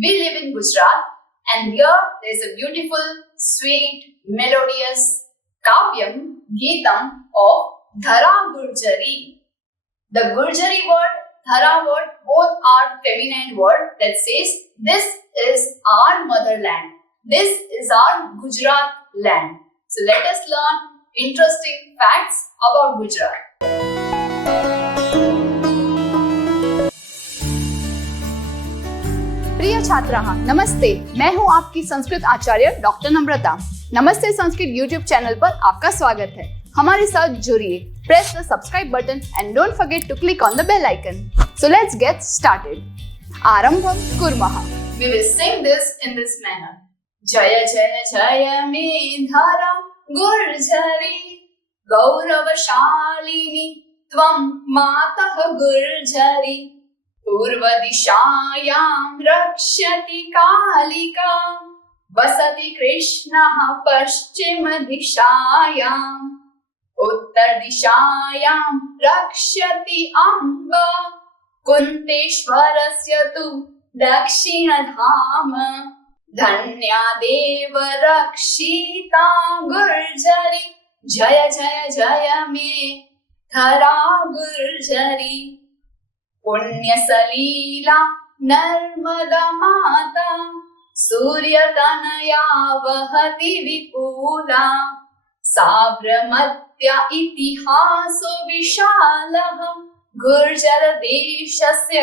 We live in Gujarat, and here there is a beautiful, sweet, melodious Kavyam, Geetam of Dhara Gurjari. The Gurjari word, Dhara word, both are feminine word that says this is our motherland. This is our Gujarat land. So let us learn interesting facts about Gujarat. प्रिय छात्राः नमस्ते, मैं हूं आपकी संस्कृत आचार्य doctor नम्रता। नमस्ते Sanskrit YouTube channel पर आपका स्वागत है। हमारे साथ जुड़िए। Press the subscribe button and don't forget to click on the bell icon. So let's get started. आरंभम कुर्मः। We will sing this in this manner. Jaya Jaya Jaya me dhara Gurjari Gauravashalini Tvam Matah Gurjari पूर्वदिशायां रक्षति कालिका वसति कृष्णः पश्चिमदिशायाम् उत्तरदिशायां रक्षति अम्बा कुन्तेश्वरस्य तु दक्षिणधाम धन्या देव रक्षिता गुर्जरी जय जय जय मे धरा गुर्जरी पुण्य सलीला नर्मदा माता सूर्य तनया वहति विपुला साबरमत्या इतिहासो विशालः गुर्जर देशस्य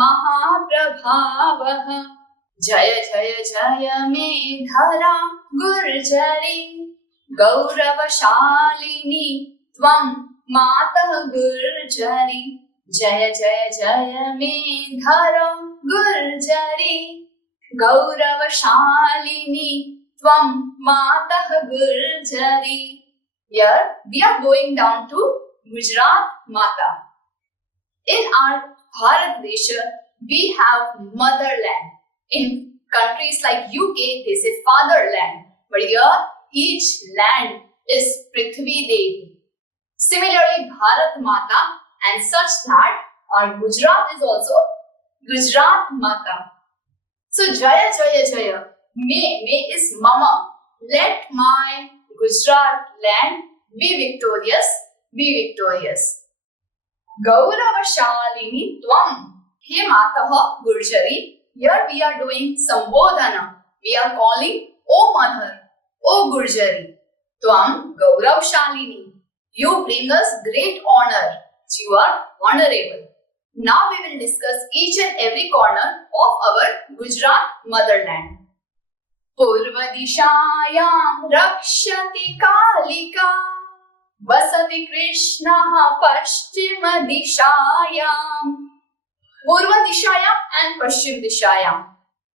महाप्रभावः जय जय जय मे धरा गुर्जरी गौरवशालिनी त्वं मातः गुर्जरी जय जय जय मे धरा गुर्जरी गौरवशालिनी त्वं मातः Gurjari. Here we are going down to Gujarat Mata. In our Bharat Desha, we have motherland. In countries like UK, they say fatherland. But here, each land is Prithvi Devi. Similarly, Bharat Mata, and such that our Gujarat is also Gujarat Mata. So Jaya Jaya Jaya, May is Mama. Let my Gujarat land be victorious, be victorious. Gauravashalini Tvam, He Mataha Gurjari. Here we are doing Sambodhana. We are calling O Mother, O Gurjari. Tvam Gauravashalini. You bring us great honor. You are honorable. Now we will discuss each and every corner of our Gujarat motherland. Purvadishayam rakshati kalika vasati krishnaha paschima dishayam. Purva Dishayam and Paschim Dishayam.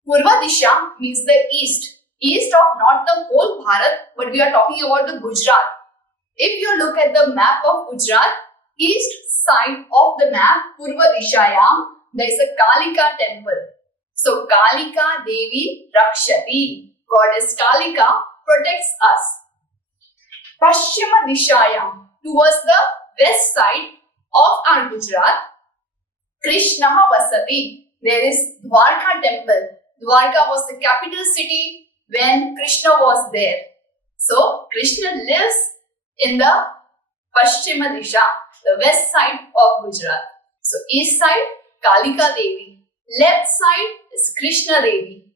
Purva Disha means the east. East of not the whole Bharat, but we are talking about the Gujarat. If you look at the map of Gujarat, east side of the map, Purva Dishayam, there is a Kalika temple. So Kalika Devi Rakshati, goddess Kalika protects us. Paschima Dishayam, towards the west side of our Gujarat, Krishnaha Vasati, there is Dwarka temple. Dwarka was the capital city when Krishna was there. So Krishna lives in the Paschima Disha, the west side of Gujarat. So east side, Kalika Devi. Left side is Krishna Devi.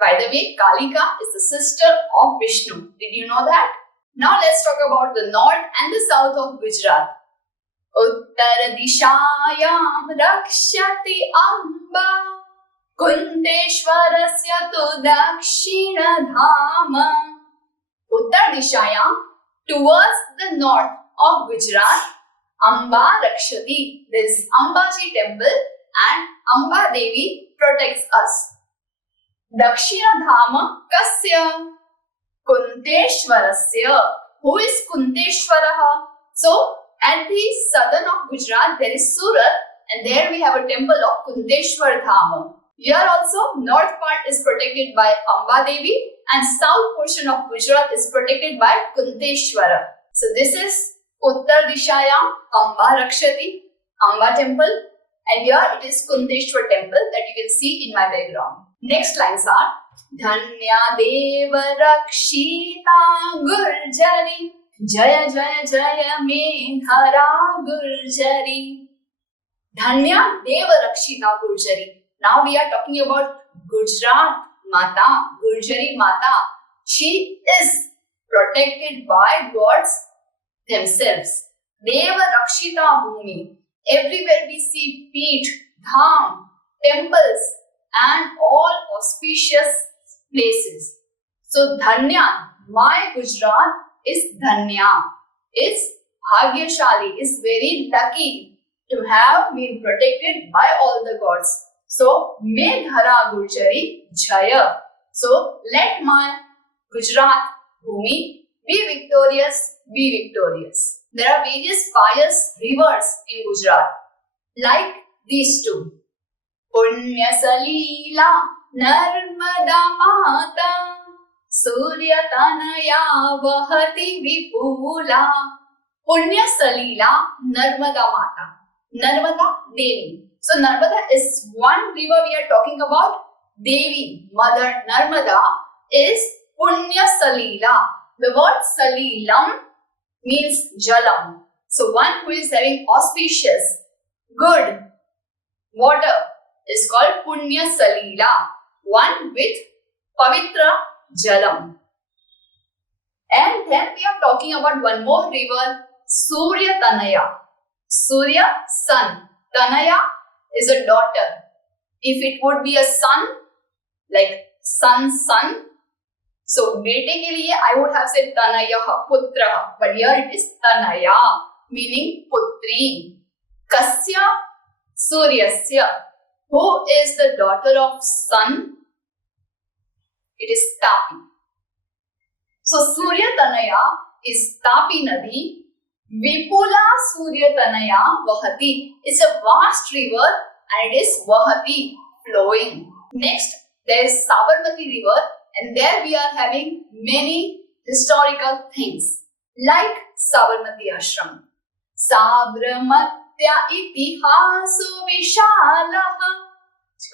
By the way, Kalika is the sister of Vishnu. Did you know that? Now let's talk about the north and the south of Gujarat. Uttar Dishayam Rakshati Amba Kunteshwarasya tu Dakshina Dhama. Uttar Dishayam, towards the north of Gujarat, Amba Rakshati. There is Ambaji temple and Amba Devi protects us. Dakshina Dhama Kasya Kunteshwarasya. Who is Kunteshwaraha? So, at the southern of Gujarat, there is Surat, and there we have a temple of Kunteshwar Dhama. Here also, north part is protected by Amba Devi and south portion of Gujarat is protected by Kunteshwara. So this is Uttar Dishayam, Amba Rakshati, Amba temple, and here it is Kunteshwar temple that you can see in my background. Next lines are Dhanya Deva Rakshita Gurjari Jaya Jaya Jaya Medhara Gurjari. Dhanya Deva Rakshita Gurjari. Now we are talking about Gujarat Mata, Gurjari Mata. She is protected by gods themselves. Deva Rakshita Bhumi. Everywhere we see peeth, dham, temples and all auspicious places. So Dhanya, my Gujarat is Dhanya, is Bhagyashali, is very lucky to have been protected by all the gods. So Medhara Gurjari Jaya. So let my Gujarat Bhumi be victorious, be victorious. There are various pious rivers in Gujarat, like these two. Punya Salila Narmada Mata Surya Tanaya Vahati Vipula. Punya Salila Narmada Mata. Narmada Devi. So Narmada is one river we are talking about. Devi, Mother Narmada is Punya Salila. The word Salilam means Jalam. So one who is having auspicious, good water is called Punya Salila. One with Pavitra Jalam. And then we are talking about one more river, Surya Tanaya. Surya, sun. Tanaya is a daughter. If it would be a son, like son, so bete ke liye I would have said Tanaya, Putra. But here it is Tanaya, meaning Putri. Kasya, Suryasya. Who is the daughter of sun? It is Tapi. So Surya Tanaya is Tapi Nadi. Vipula Surya Tanaya Vahati. It's a vast river and it is Vahati, flowing. Next, there is Sabarmati river and there we are having many historical things like Sabarmati Ashram. Sabarmatya itihasu vishalaha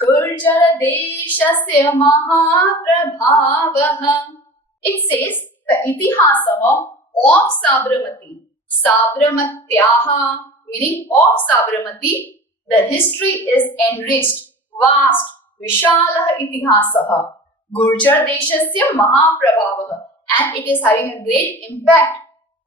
Gurjara deshasya mahaprabhavaha. It says the itihasam of Sabarmati. Sabarmatyaha, meaning of Sabarmati, the history is enriched, vast, Vishala Itihasaha, Gurjar Deshasya Mahaprabhavaha, and it is having a great impact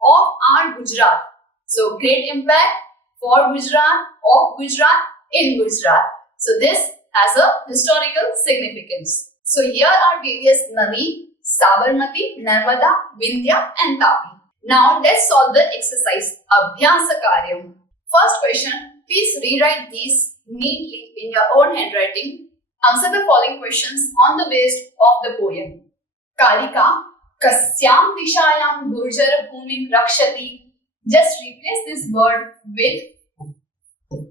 of our Gujarat. So, great impact for Gujarat, of Gujarat, in Gujarat. So, this has a historical significance. So, here are various Nadi, Sabarmati, Narmada, Vindhya, and Tapi. Now let's solve the exercise Abhyasa Karyam. First question, please rewrite these neatly in your own handwriting. Answer the following questions on the basis of the poem. Kalika Kasyam Dishayam Gurjar Bhumim Rakshati. Just replace this word with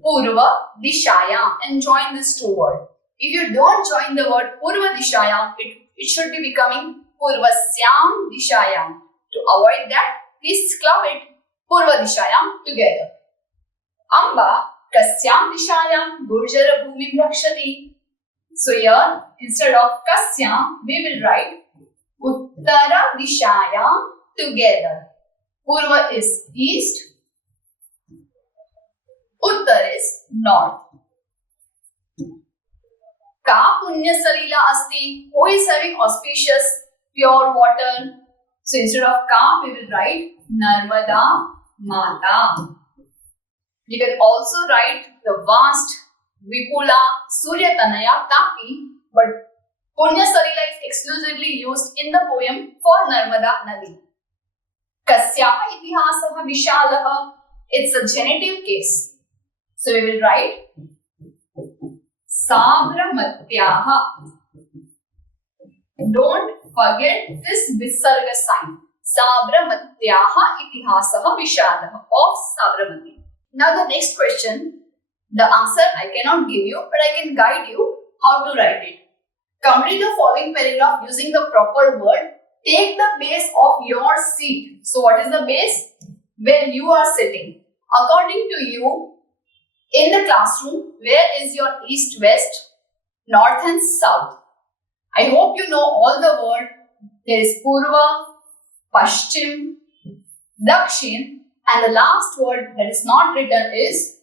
Purva Dishayam and join this two words. If you don't join the word Purva Dishayam, it should be becoming Purvasyam Dishayam. To avoid that, please club it Purva Dishayam together. Amba Kasyam Dishayam Gurjara Bhumim Rakshati. So here, instead of Kasyam, we will write Uttara Dishayam together. Purva is east, Uttar is north. Ka Punya Salila Asti. Who is having auspicious pure water? So instead of Ka, we will write Narmada Mata. You can also write the vast Vipula Surya Tanaya Tapi, but Punya Salila is exclusively used in the poem for Narmada Nadi. Kasyaha Itihasaha Vishalaha. It's a genitive case. So we will write Sabramatyaha. Don't forget this Visarga sign. Sabramatyaha Itihasaha Vishalaha of Sabramati. Now the next question, the answer I cannot give you, but I can guide you how to write it. Complete the following paragraph using the proper word. Take the base of your seat. So what is the base? Where you are sitting. According to you, in the classroom, where is your east, west, north and south? I hope you know all the word. There is Purva, Paschim, Dakshin, and the last word that is not written is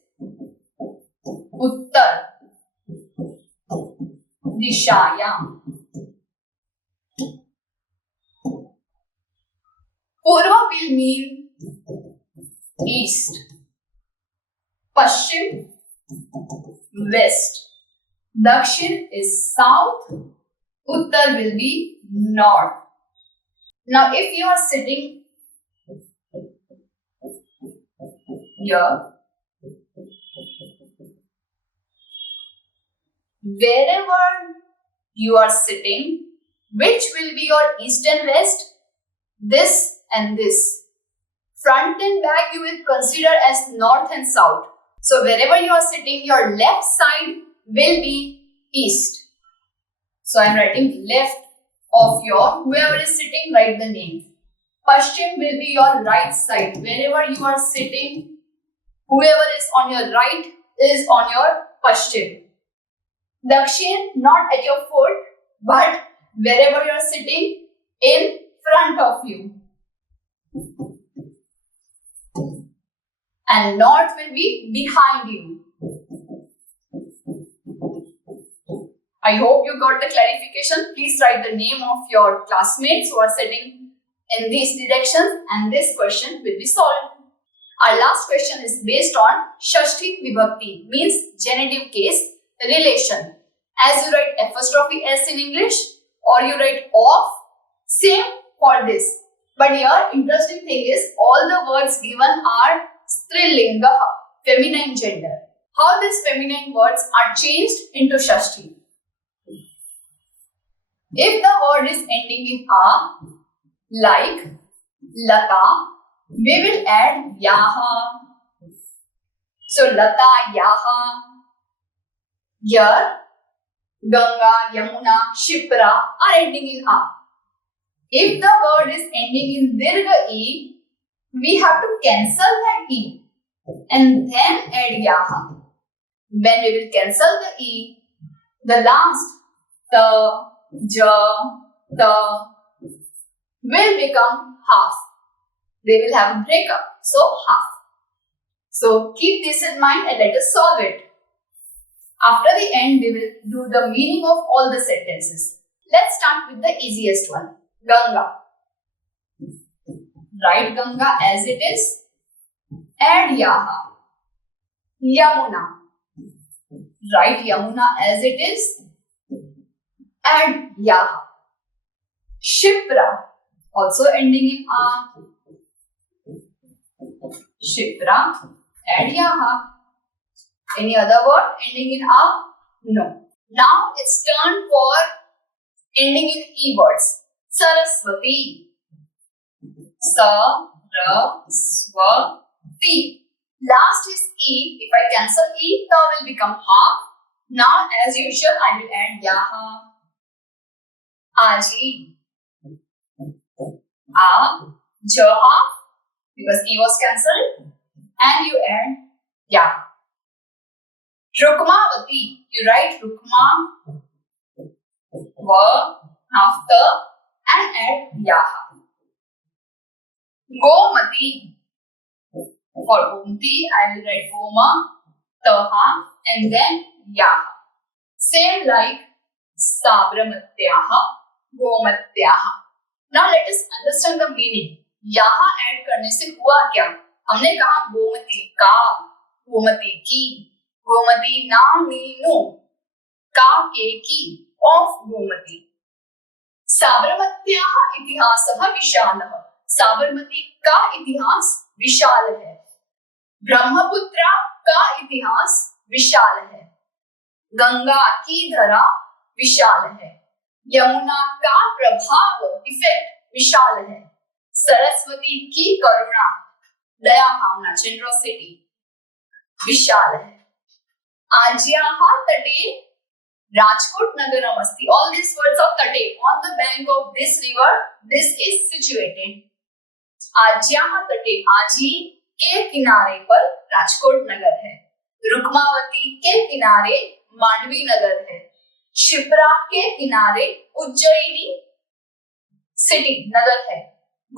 Uttar, Dishayam. Purva will mean east, Paschim west, Dakshin is south, Uttar will be north. Now if you are sitting here, wherever you are sitting, which will be your east and west? This and this. Front and back you will consider as north and south. So wherever you are sitting, your left side will be east. So I am writing left of your, whoever is sitting, write the name. Paschim will be your right side. Wherever you are sitting, whoever is on your right is on your Paschim. Dakshin, not at your foot, but wherever you are sitting, in front of you. And north will be behind you. I hope you got the clarification. Please write the name of your classmates who are sitting in these directions and this question will be solved. Our last question is based on Shashti Vibhakti, means genitive case relation. As you write apostrophe S in English or you write of, same for this. But here interesting thing is all the words given are Strilinga, feminine gender. How these feminine words are changed into Shashti? If the word is ending in A, like Lata, we will add Yaha. So Lata, Yaha. Here, Ganga, Yamuna, Shipra are ending in A. If the word is ending in Dirgha E, we have to cancel that E and then add Yaha. When we will cancel the E, the last Ta, Ja, Ta will become half. They will have a breakup, so half. So keep this in mind and let us solve it. After the end, we will do the meaning of all the sentences. Let's start with the easiest one, Ganga. Write Ganga as it is. Add Yaha. Yamuna. Write Yamuna as it is. Add Yaha. Shipra. Also ending in A. Shipra. Add Yaha. Any other word ending in A? No. Now it's turn for ending in E words. Saraswati. Saraswati. Last is E. If I cancel E, Ta will become half. Now as usual, I will add Yaha. Aji. Ja half because E was cancelled. And you add Yaha. Rukmavati. You write Rukma, Va, after and add Yaha. Gomati. For Gomti, I will write Goma, Taha and then Yaha. Same like Sabramatyaha, Gomatyaha. Now let us understand the meaning. Yaha add करने से हुआ क्या? हमने कहा गोमती का, गोमती की, गोमती नामीनु, का के की, of गोमती. साबरमत्याः इतिहासः विशालः. साबरमती का इतिहास विशाल है. ब्रह्मपुत्रा का इतिहास विशाल है. गंगा की धरा विशाल है. यमुना का प्रभाव इफेक्ट विशाल है. सरस्वती की करुणा दया भावना जेनरोसिटी विशाल है. आज्याः तटे Rajkot Nagaram asti. All these words of Tate, on the bank of this river, this is situated. Ajyaha Tate, Aji के किनारे पर राजकोट नगर है. रुक्मावती के किनारे मांडवी नगर है. शिप्रा के किनारे उज्जयिनी सिटी नगर है।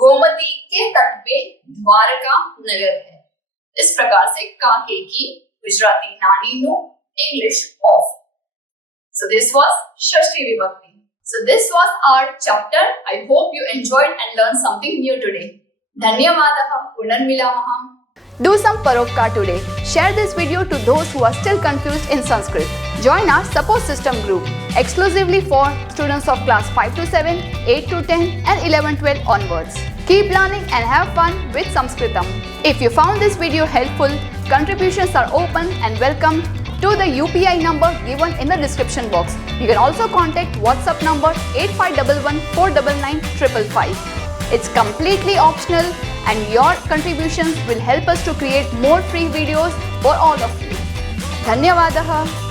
गोमती के तट पे द्वारका नगर है। इस प्रकार से काके की गुजराती नानीनु इंग्लिश ऑफ। So this was Shashti Vibhakti. So this was our chapter. I hope you enjoyed and learned something new today. Dhanyavadaha. Punarmilamaham. Do some Parokar today. Share this video to those who are still confused in Sanskrit. Join our support system group exclusively for students of class 5 to 7, 8 to 10 and 11-12 onwards. Keep learning and have fun with Sanskritam. If you found this video helpful, contributions are open and welcome to the UPI number given in the description box. You can also contact WhatsApp number 8511 499 555. It's completely optional and your contributions will help us to create more free videos for all of you. Dhanyavadaha.